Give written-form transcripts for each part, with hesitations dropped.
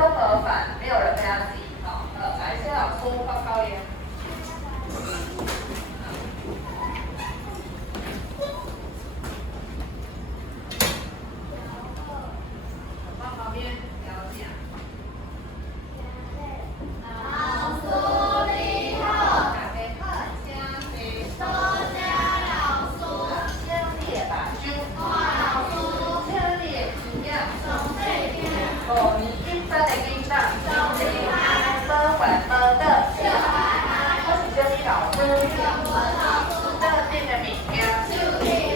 分而返，没有人跟他急。好，来，先老师报告耶。放旁边了解。老师你好，大家好，请你多谢老师，请你把酒。老师，请你的经验，上岁数5年以上的囡仔，上厉害，多玩多得。我是小米老师，特定的物件，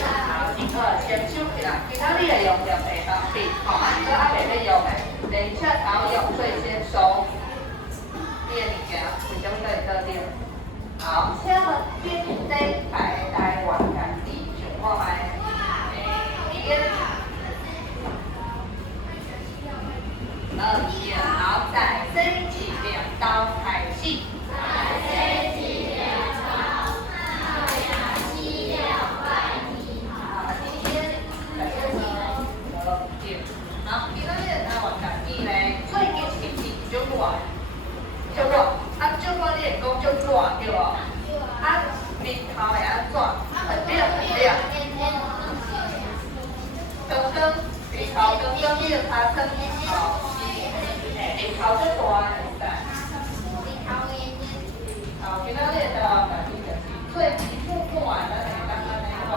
好，第二先收起来，其他你的用量会方便，好，这还袂要用的，等一下才用，所以先收。你的物件是什么特点？好，请问今天排台湾家己想看卖？好，再升起2刀开始。好，今仔日台湾家己咧，最近天气足热，足热，足热你会讲足热对无？日头会安怎？很亮很亮。刚刚日头刚刚你就拍算日头，日头最大会使。好，今仔日台湾家己就是最皮肤寒，咱会当安尼讲。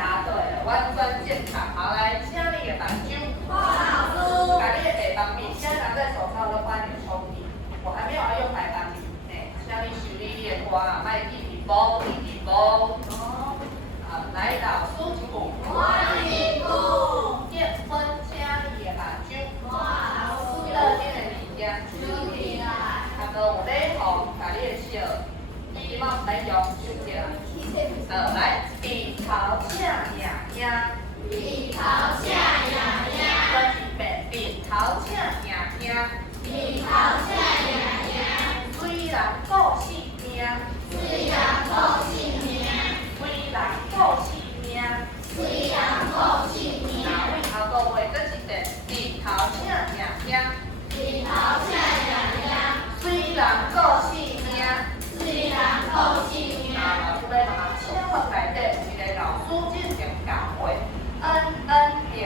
答对了，完全正确。好，来，请你的目睭。把你的白板笔现在拿在手上都帮你抽屉。我还没有要用白板笔，请你修理你的花啊，卖地皮包，地皮包。来，老师一步。结婚，请你的目睭。热天的物件，有礼服，把你的笑，你莫唔使用手机啦。来，鼻头请爷爷。鼻头请爷爷。再一遍，鼻头请爷爷。鼻头请爷爷。虽然顾性命。虽然顾性命。虽然顾性命。虽然顾性命。后个话再一遍，鼻头请爷爷。鼻头请爷爷。虽然顾性命。虽然顾性命。老师要问请问内底有一个老师进行教会，就是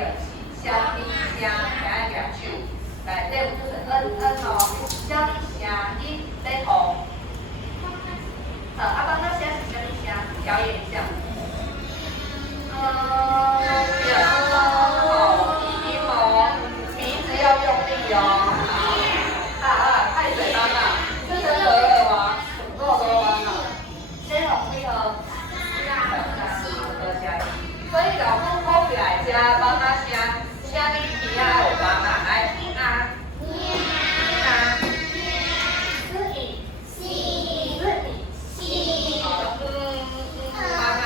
啥物声？来举手，内底有就是哦，啥物声音在吼？帮他写是啥物声？表演一下。鼻子要用力哦。太嘴巴了，这是可以吗？够多吗？先用力哦。所以老公讲起来，家帮他写，写你鼻啊有帮啊，来听啊。是以。妈妈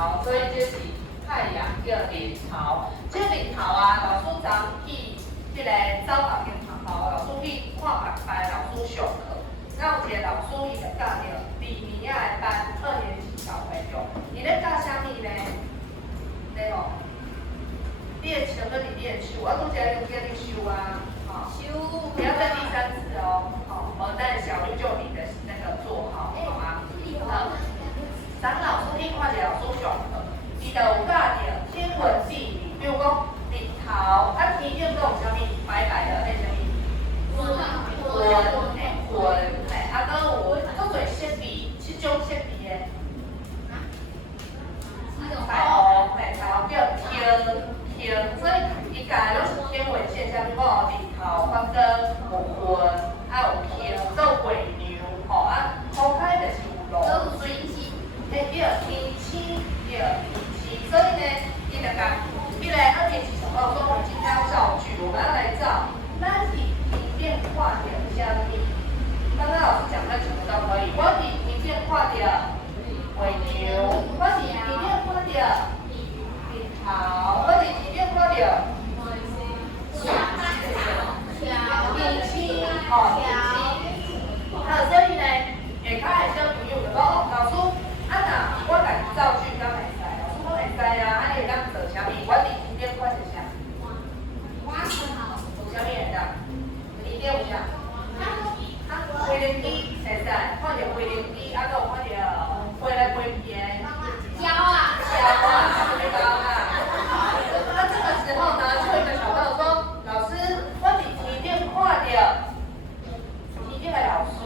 头，所以这是太阳叫日头。这日头啊，老师昨去迄个走白金头头，老师去看白班老师上课。那有一个老师伊就教着2年仔的班2年级小朋友，伊咧教啥物呢？对吼，你的手跟你练手，我拄则用叫你手啊，手，不要再第3次哦，我带小玉就你的那个做好，好吗？张老师你看一下老师上课，伊就有教着天文地理，比如讲日头，天顶都有啥物白白的，迄啥物？云，搁有足侪色味，7种色味的。彩虹，叫天，所以伊教的拢是天文现象，比如讲日头、发光、有云，有天，还有月亮，空海就是有露水。叫天星，所以呢，伊就讲，迄个2年级小朋友说，我们今天要造句，我们要来造，咱是天顶看到啥物？刚刚老师讲的全部都可以。我是天顶看到月亮，我是天顶看到日头，我是天顶看到天星，所以呢，下骹的小朋友就讲，老师。我家己造句敢会使？老师讲会使啊，你会当做啥物？我伫天顶看到啥？有啥物会当？天顶有啥？飞灵机会使，看到飞灵机，搁有看到飞来飞去的。鸟啊，什么鸟啊？那这个时候呢，就有一个小朋友说：“老师，我伫天顶看到天顶的老师。”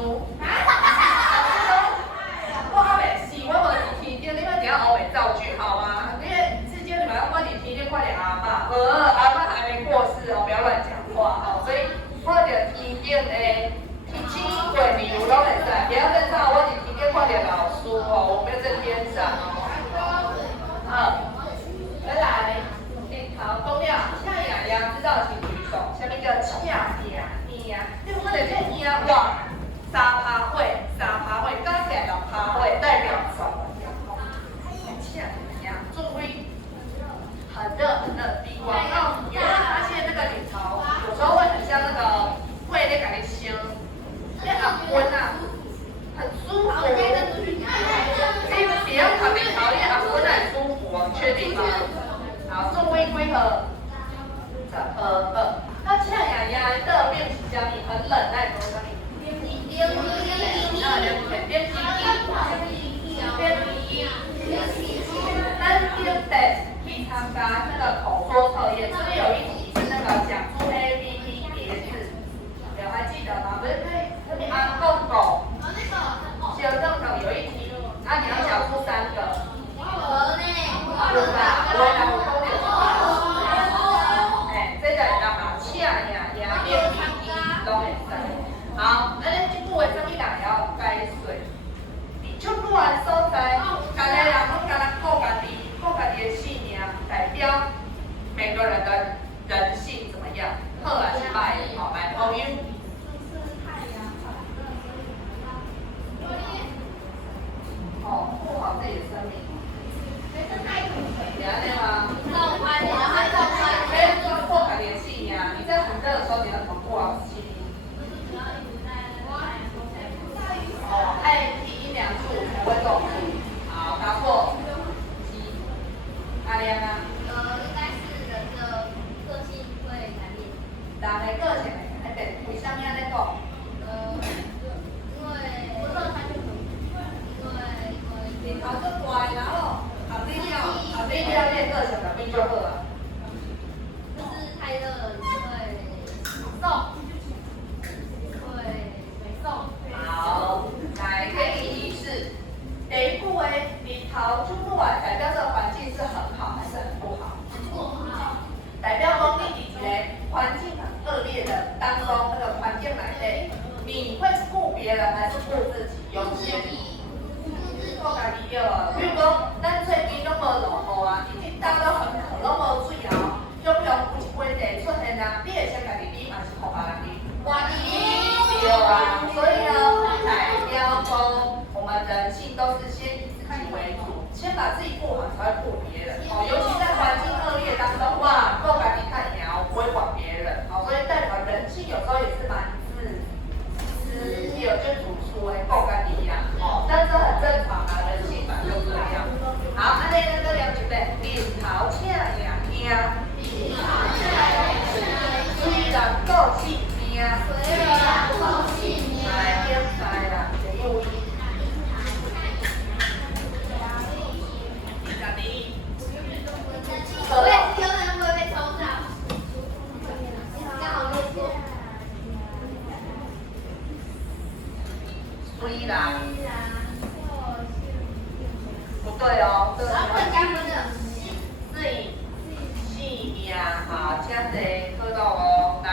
你要欧美造句好吗？因为之间你们要问你天天快点阿嬷，阿嬷还没过世哦，不要乱讲话哦。所以快点天顶的天星月亮都会使，不要再唱我是天顶快点老师哦，我没有在天上哦。再来，日头讲了，恰呀呀，知道请举手。下面叫恰呀呀，你有看到这呀哇？三趴会，加起来6趴会，代表什么？作为很热地方，你会发现那个日头有时候会很像那个胃在给你烧，那很温啊，很舒服。你不要看日头，你很温很舒服哦，确定吗？好，作为归和那恰呀呀的变是啥物？很冷，那是啥物？单天得去参加那个口说测验，这边有一题是那个讲出 A B B 叠字，有还记得吗？不是特别安共狗，小正狗有一题，你要讲出3个。有吧？我来我都有。这个叫嘛？恰呀呀变 B B 都会使。好，这句话什么人要解水？出乱所在，家己人拢敢若顾家己的信念，代表每个人的人性怎么样，好还是歹？来朋友。顾好自己的生命。了解吗？可以顾家己的信念，你在很热的时候，你要怎么顾好自己？爱第1、2次才会中。好，答错。阿亮啊？应该是人的个性会改变。人的个性会改变，为啥物安尼讲？因为不热他就很，日头足大然后你了，你的个性改变就好啊。就是太热了，你会瘦。好，来给你提示，第一步日头出不完，代表这个环境是很好还是很不好？代表讲你伫一个环境很恶劣的当中，那个环境内底，你会顾别人还是顾自己优先？顾家己对啊，比如讲，咱最近拢无落雨啊，日日大都很渴，拢无水啊，中有一杯茶出现啊，你会先家己啉，还是顾别人啉？对啊，所以呢，代表说我们人性都是先己为主，先把自己顾好，才会顾别人。哦，尤其在环境恶劣当中，哇，够赶紧看鸟，不会管别人。哦，所以代表人性有时候也是蛮有就是主出的够赶紧呀。哦，但是这很正常啊，人性本来就这样。好，安尼咱个两一遍，面头请呀惊，虽然够性命，来点菜啦，第一位。我也是有人会被抽到，刚好路过。虽然，不对哦，这个然后加分的。4呀，好，请坐，好到哦，来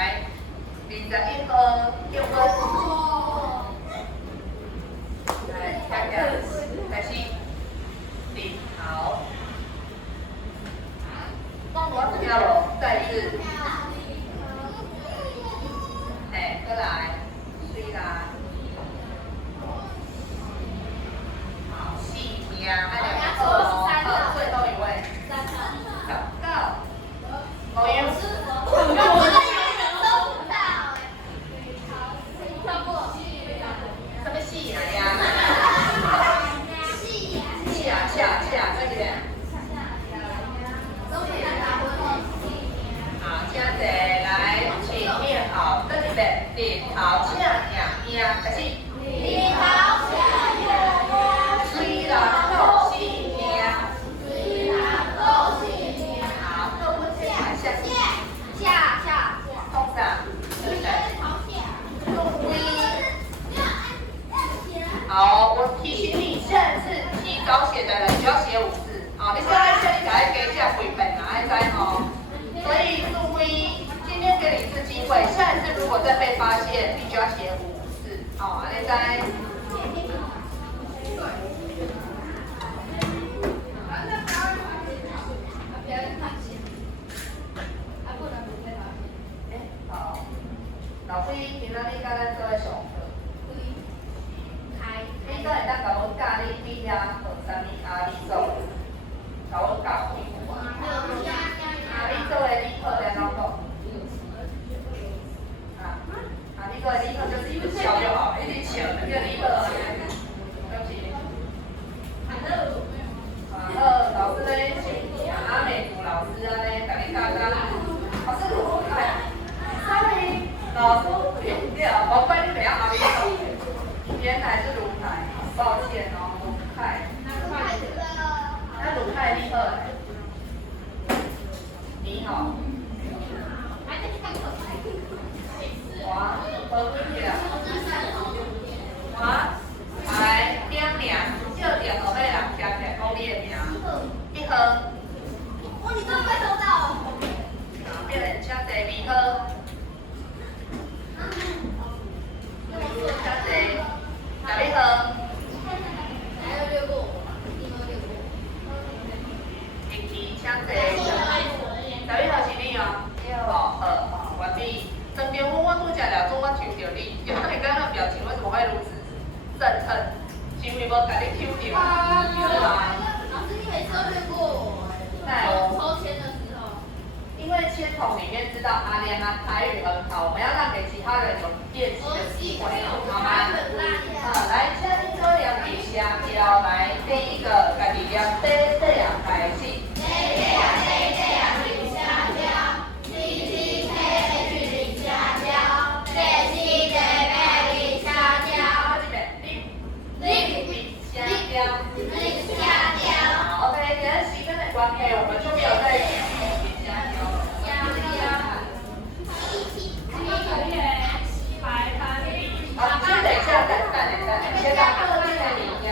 ，21号叫分，来，开始，领好，我跳了，再一次，哎，再来，虽然，好，4呀，按两个哦，最后一位。老鹰，什么戏呀？恰，快点。好，请坐，来，请念好，跟一遍，点头请呀，开始。虽然够性命。好，各位先来下。通上，对不对？好，我提醒你，下次提早写的人就要写5次。好，你现在这里来给这回本啊，爱在哦。所以注意，今天给你一次机会，下一次如果再被发现，你就要写5次。好，爱在。老师，今仔日甲咱做个上课。你都会当甲阮教你比遐学啥物阿里做，甲阮教。阿里做的你好安怎讲？你做的你好就是一直笑就好，一直笑就叫你好。对不起。好，老师咧，阿美图老师啊咧，甲你教教。老师，sorry。老师不用掉，我怪你没有阿里手，原来是卢凯，抱歉哦，卢凯。那卢凯你好，你好。哇，好贵啊！哇，来点名，叫电后尾人听起来讲你的名。1号。你真的被抽到哦。好，别人请坐2号。小姐，哪里好？还有6个，你有6个。一起请坐。11号是你哦。好，完毕。身边我拄食了，我抽到你，因为刚刚表情为什么会如此憎恨？是因为无甲你抽到。老师，你每次都略过我。抽签的时候。因为签筒里面知道阿莲啊台语很好，我们要让给其他人有练习的机会，好吗？来，请你做两笔下标，来第一个，家己念这样开始。OK， 今天时间的关系，我们就没有再加油。好，先等一下，等，先把各自的名呀。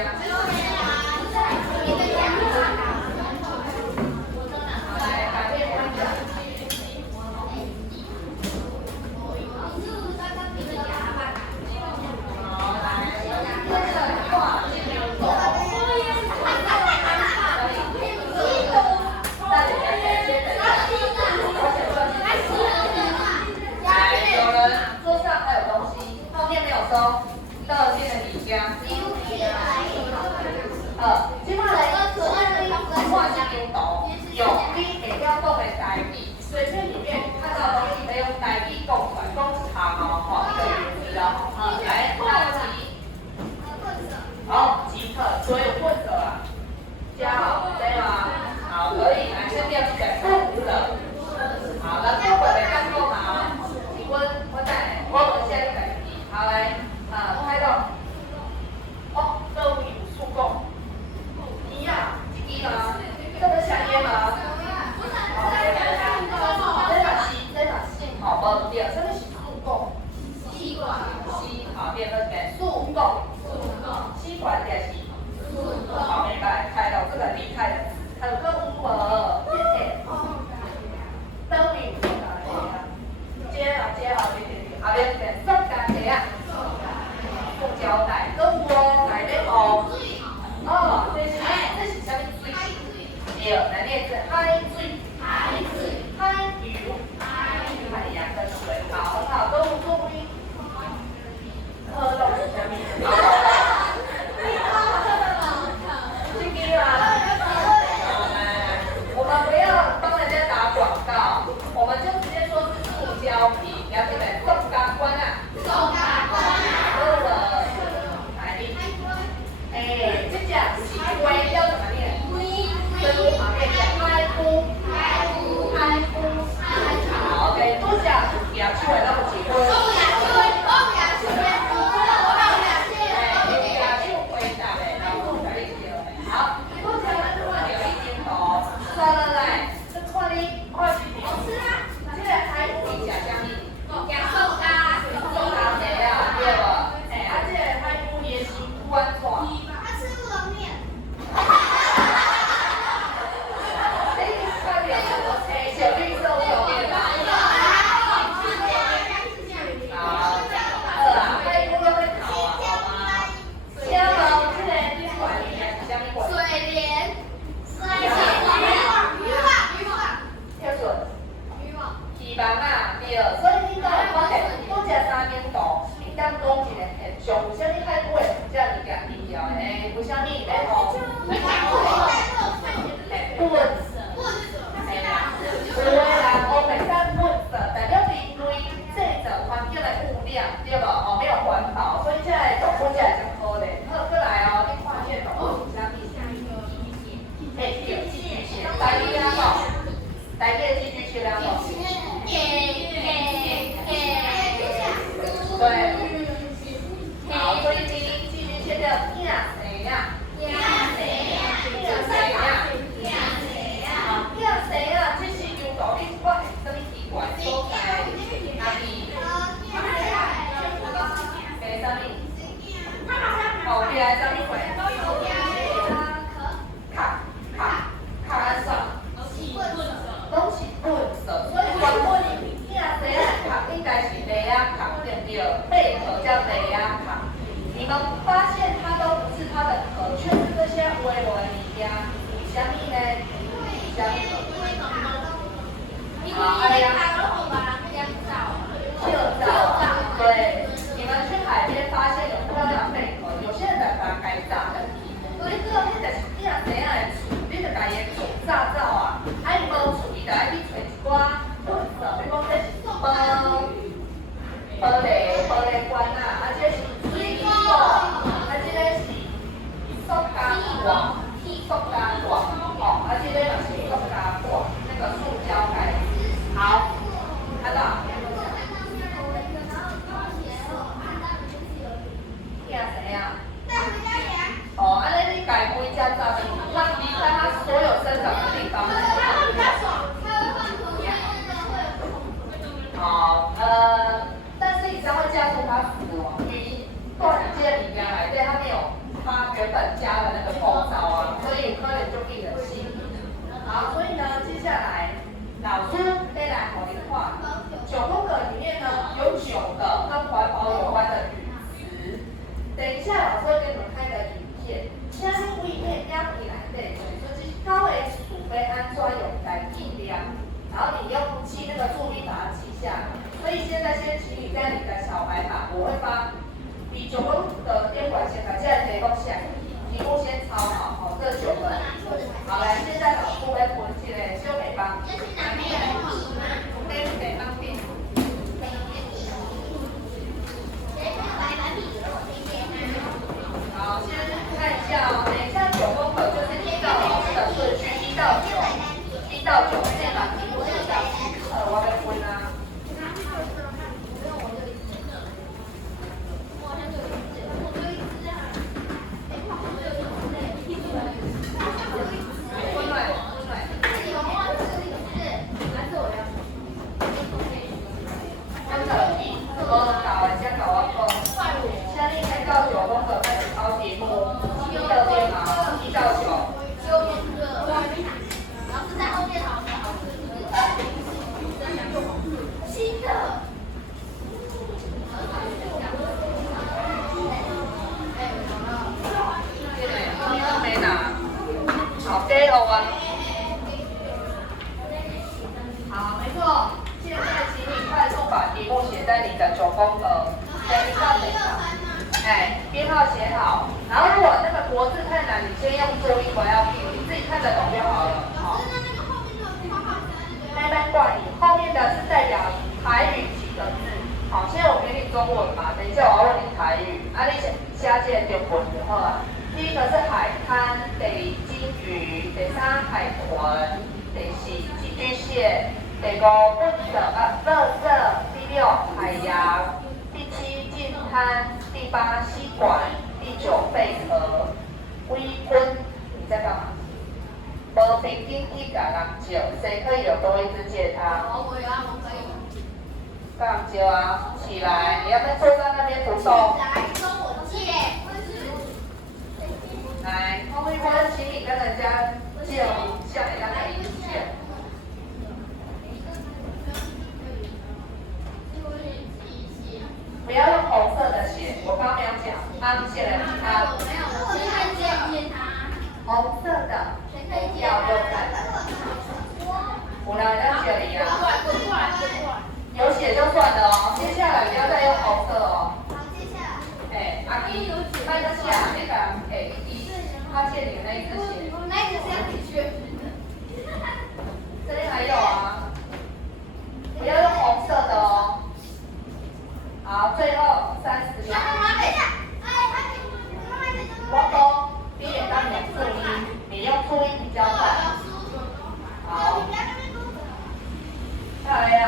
来，把这个讲。好，来，这个话进入口。再来。看这张图，用你会晓讲的台语，随便里面看到的东西，可以用台语讲出来，讲一下哦，吼，一个原则哦。好，来，好题。好，即可，所有混合啊，加好，对吗？好，可以。来，先练起来，混合。好，那这回来干过嘛？我现在来题。好，来，开到。哦，这位有数共。一样，一吗？这个想烟吗？好，来看看。这个是，好，无对，这个是数共。西瓜。西，好，变成数共。西瓜也是。好，明白。开到这个厉害的，还有个乌鹅，谢谢。灯谜是哪里啊？接好，后面是塑胶袋啊。塑胶袋，跟我来咧哦。哦，这是啥物水？对，来念是海水。海鱼。海洋的水，好，很好，跟我注意。喝到是啥物？我们不要帮人家打广告，我们就直接说是塑胶瓶，了解没？塑胶罐啊。对了，来，这只是龟，要怎么念？跟旁边讲海龟。好 ，OK， 多讲两句话，那么几分？好，所以呢，接下来老师再来和你好，给我啊。好，没错。现在请你快速把题目写在你的9宫格，写到哪上？编号写好。然后如果那个国字太难，你先用注音符要拼，你自己看得懂就好了。好。没关系，后面的是代表台语几个字。好，现在我给你中文嘛，等一下我要问你台语，你写这个中文就好啊。第一个是海滩，第二金鱼，第三海豚，第四寄居蟹，第五垃圾，第六海洋，第七净滩，第八吸管，第九贝壳。微坤，你在干嘛？无平均去甲人借，谁可以有多一支借他？我有啊，我可以。干人借啊，起来！你要不要坐在那边不动？来跟我借。来，微坤，请你跟人家借像人家的一支借。不要用红色的写，我刚刚没有讲，他写了他。没有，我现在借他。红色的，不要用在蓝。我来要写你啊。滚过来。有写就算了哦，接下来不要再用红色哦。好，接下来。阿弟，那个下那个他借你的那一支写。那一支是要你去。这里还有啊，不要用红色的哦。好，最后30秒。我说，你也当用注音，你用注音比较快。好。下来呀。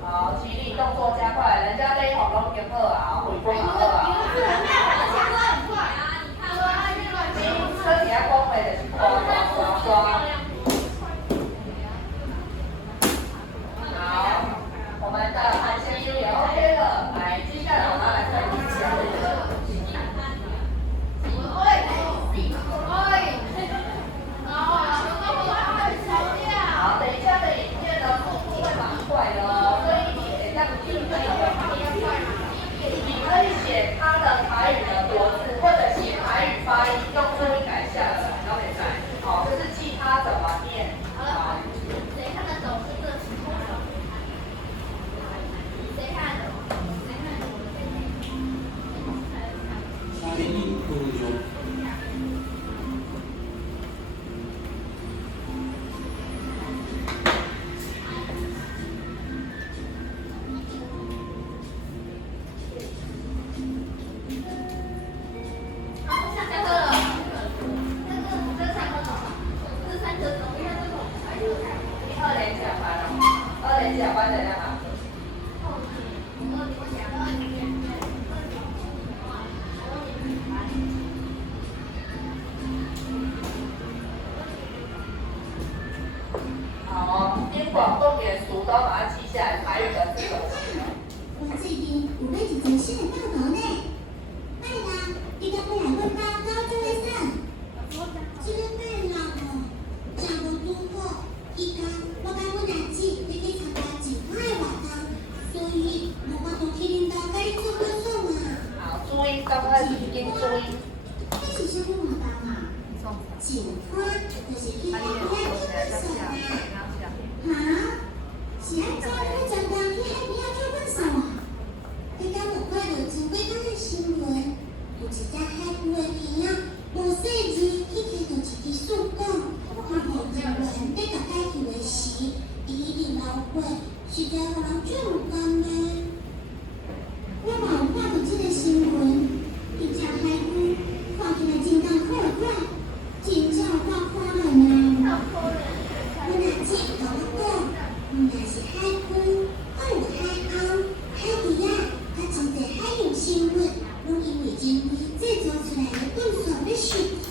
好，请你动作加快，人家这一行都经好啊，回归好啊。车底下光回的是刷。好，我们的韩先生也 OK 了，来，接下来我们要来看一下。好，等一下的影片呢，速度会蛮快的哦，所以你得让自己你可以写他的台语的国字，或者写台语发音，用注音改下来，然后再好，这是记他怎么念。好。谁看得懂是这几个？谁看得懂？广重点熟都要把它记下来，台语的字怎么写？我最近有买一件新的报告呢，哎呀，你敢不来阮家搞这个啥？这个摆啦吼，真无拄好。伊讲我甲阮阿姊要去参加一派活动，所以我就去恁家甲你做伙耍嘛。好，注意刚开始已经注意。这是啥物活动啊？一派就是去海边去耍啦。哈？是安怎你常常去海边做伙耍啊？你敢有看到前几天的新闻？有一只海龟的鼻仔无细字去摕到一支树管，看护人员在甲解救的时，伊已经流血，实在互人最有感的。我嘛有看到这个新闻，一只海龟看起来真艰苦款，真正有够可怜啊！阮阿姊甲我讲，若是海龟，还有海鸥、海鱼仔，甲真侪海洋生物，拢因为人为制造出来的粪扫要受苦。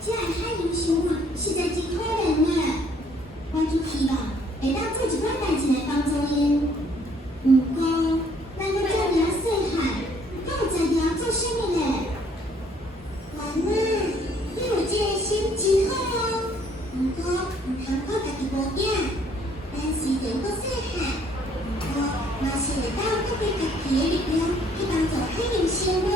这个海洋生物实在真可怜呢。我就希望会当做一款代志来帮助因。不过，咱个这尔细汉，敢有知影做啥物呢？妈妈，你有这个心真好哦。不过，唔通靠家己无囝，咱虽然搁细汉，不过嘛是会当靠家己的力量去帮助海洋生物。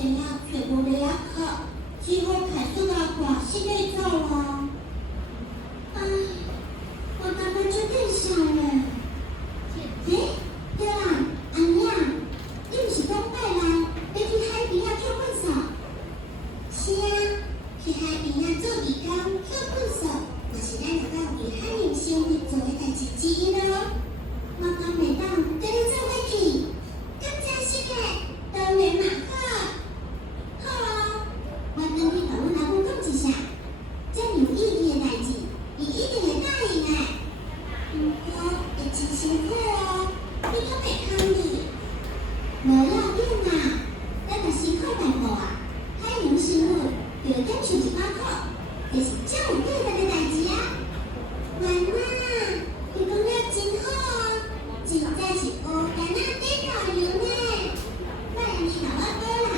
怎样全部的牙科，几乎看出到挂心内走了。唉，我感觉就更想了。对啦，阿娘，你不是讲带来要去海边啊跳滚耍？是啊，去海边啊做义工跳滚耍，就是咱一个为海人生活做的代志之一咯。我敢袂当跟你做伙去，咁真是的，当然嘛好。好啊，我等你甲阮阿母讲一声，这么有意义的代志，伊一定会答应的。不过会真辛苦哦，你可袂抗议？无要紧啦，咱若辛苦淡薄啊，海洋生物就会减少100块，这是真有价值的代志啊。妈妈，你讲了真好哦，真正是乌干仔顶老油呢。我让你老阿哥啦，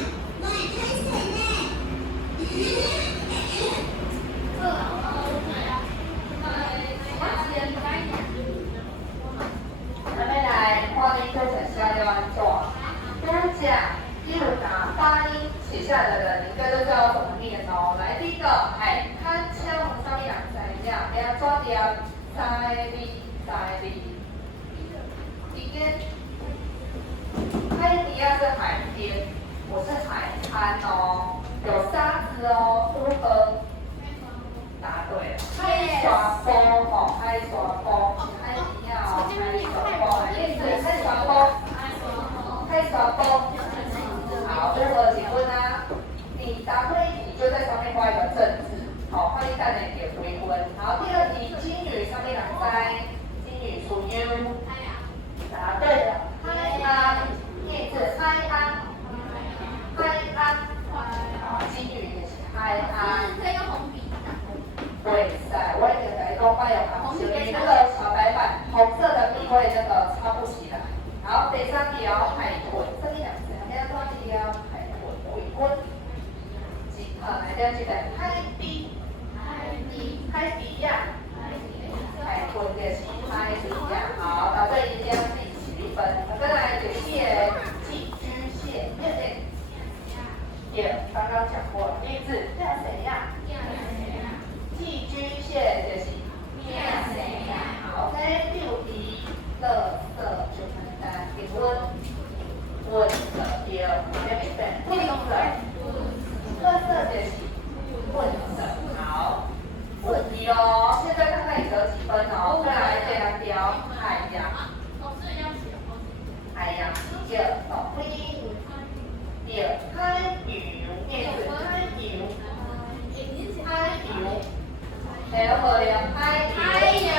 我会开水呢。咱要来看你课程写了安怎？多讲，第五答发音写下来的，你应该都知道怎么念哦。来，第一个，海滩枪上面两三样，不要抓掉，在里。一边，海底下是海边，我是海滩哦，有沙子哦，是不是？答对了，海耍风哦，海耍风，海底下哦，海耍风，意思海耍风，海耍风。好，如何请问啊？你答对题就在上面画一个正字，好，看你带哪点回温。好，第二题，金鱼上面两塞，金鱼属于答对了，海安，意思海安，海安，好，金鱼也是海安。可以用红笔打。会在，我也来讲快有红笔，那个小白板红色的笔会那个擦不起来。好，第三题哦，海豚，这里两字，要多几条海豚，回温。好，来第二句的海底，海底呀，海豚也是海底呀。好，答对一定要自己取1分。再来解蟹，寄居蟹，也刚刚讲过了，例子叫谁呀？寄居蟹就是谁呀？好 ，OK， 第五题，垃圾就简单，给问的第二，对不对？问的，垃圾就是问的，好，问题哦，现在看看你得几分哦。再来第2条，海洋，海洋第二，懂不？第二，海鱼，念是海鱼，海鱼。还有河流，海洋。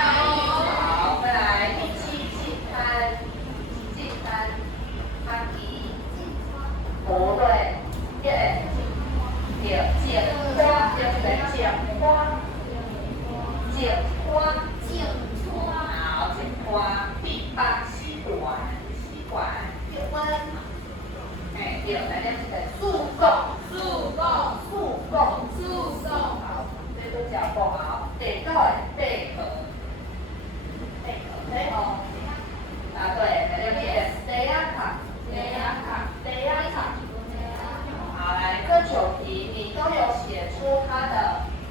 好，再来第7，近滩，海底。不对，景花，就是景花，好，景花。第8，吸管，结婚。哎，对，来念是速供，好。都讲过好，第9个贝壳，答对，来这边雷亚卡。好，来这9题你都有写出它的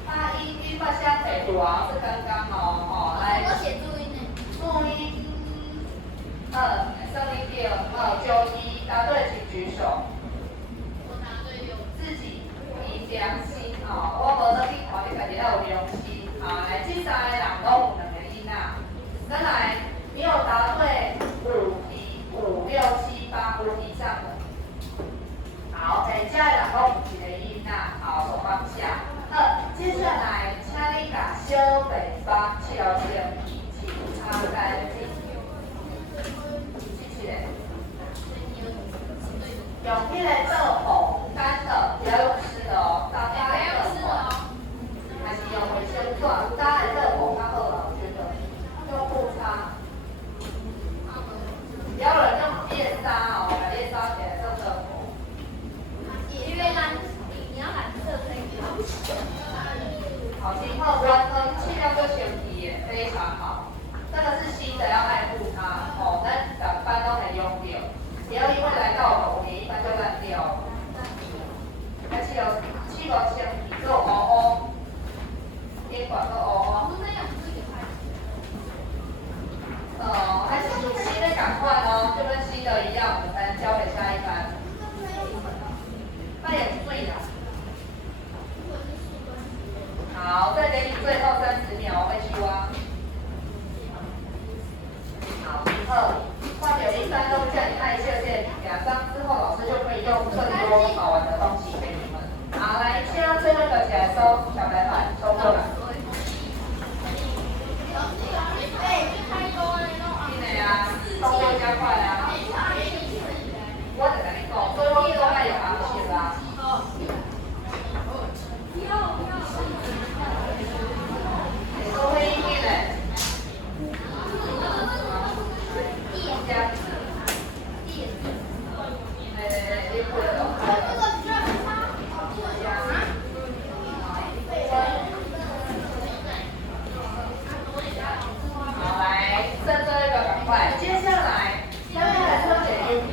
发音，音发相北主要是刚刚哦，来。我写注音呢。注音胜利第2，9题答对请举手。我答对有。自己凭良心哦，我无在去看，你家己要有良心。好，来，这3个人拢有2个囡仔。再来，你有答对5题，5、6、7、8 5题以上的。好，这个人拢有1个囡仔，好，手放下。接下来，请你把小北方敲清一起擦干净。谢谢。用那个做烘干的，不要用湿的哦，大家来热烘，还是用卫生纸，大家来热烘较好了，我觉得用布擦，不要人用夜纱哦，把夜纱起来热热烘。因为你要蓝色可以吗？好，今后关灯，气量对身体也非常好，这个是新的，要爱护它哦，咱整班都很用掉。不要因为来到了，我们一般就烂掉。这样之后老师就可以用更多好玩的东西给你们。好，来，现在最后一个起来收小白板，收过来。对啊，动作加快啊！我就跟你讲，最后一个爱有行情啦。都会一点嘞。加。你会了。好，来，剩最后一个赶快。接下来，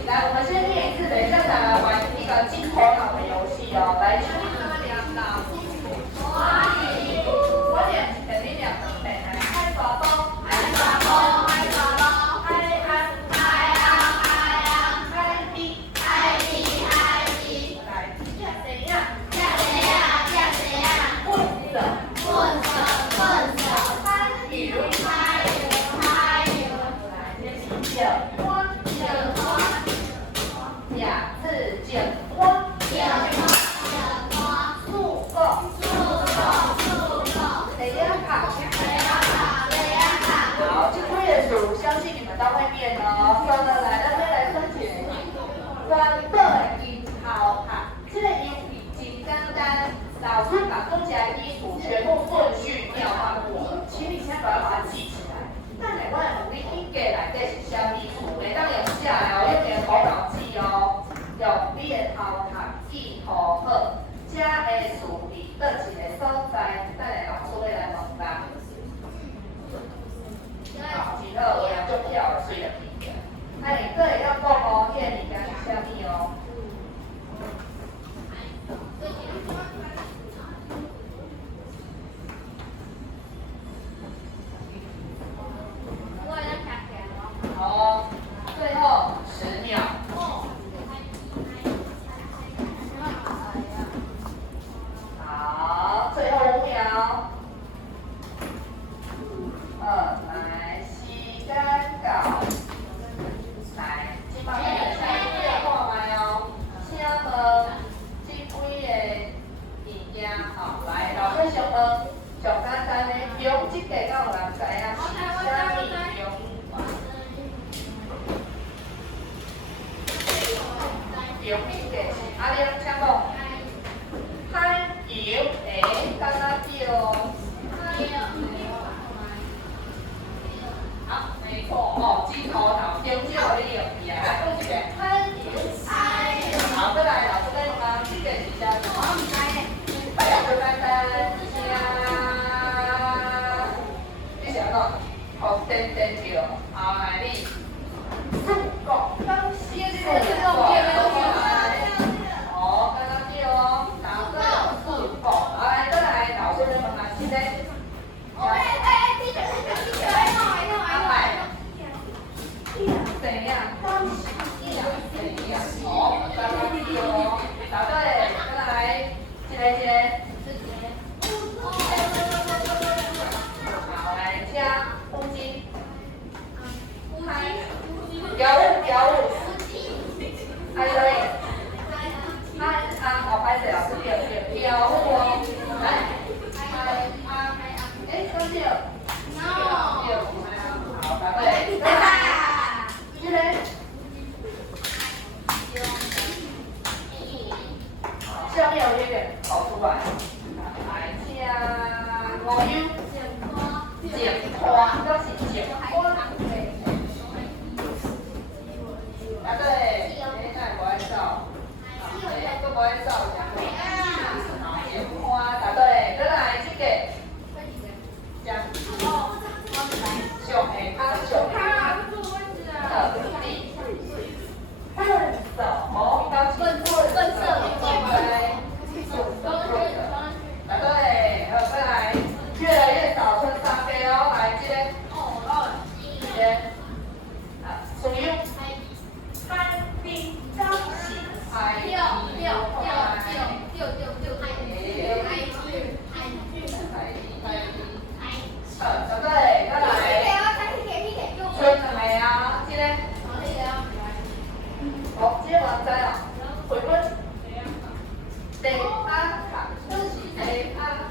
来，我们先练一次，等一下才来玩一个金头脑的游戏哦。来，请你们两打。我点肯定两个北海开耍包，开耍包，开耍包，开安，开安，开安，开低，开低，开低。来，变怎样？变怎样？变怎样？混着，混着，混着。开油，开油，开油。来，先洗脚，光脚光，甲字脚光，脚光，脚光，速够，速够，速够。雷亚卡，雷亚卡，雷亚卡。好，这个月数相信你们都会念哦。算了，来那边来分解。专对音好卡，这个音比金刚单，老师把公家基础全部顺序念完过了，请你先把它记起来。但你我努力应该来这是什么意思？每当用下来哦，用你的头脑记哦。用你的头壳记好好，加的数字倒一个所在，等下老师要来问答。好，真好，有人足巧的，随着记起来。啊，你这里要讲哦，迄个物件是啥物哦？好，最后10秒。好，最后5秒。来，时间到。来，今摆要来看卖哦。请问这几个物件，好，来，老师想问，上简单的，用这个敢有人知影是啥物用？用这个是啊，你请讲。海油的，敢若叫。好，没错哦，金头脑中就你用起来，来讲一遍，海油。好，再来，老师再讲，这个是啥？我唔知诶。哎呀，最简单，你想讲，好，点叫，好来你，速告，当先速告。哦，刚刚叫哦，答对，速告。好来，再来，老师再问下现在。怎样？怎样？好，刚刚叫哦，答对，再来，一个。好，来加公斤。标物。还有嘞。好，拍谁老师标物哦，来。刚叫。好，答对。这个。下面有一点跑出来，来加5油，剪花，这是剪花。答对，现不爱照，都不爱照，剪花，答对，再来这个，讲上下汤上下地，笨手，笨答对，再来，越来越少穿3个哦，来这个，属于攀冰高兴，答对，再来，春了没啊？这个，好，这个我知哦。回温。地阿卡，就是地阿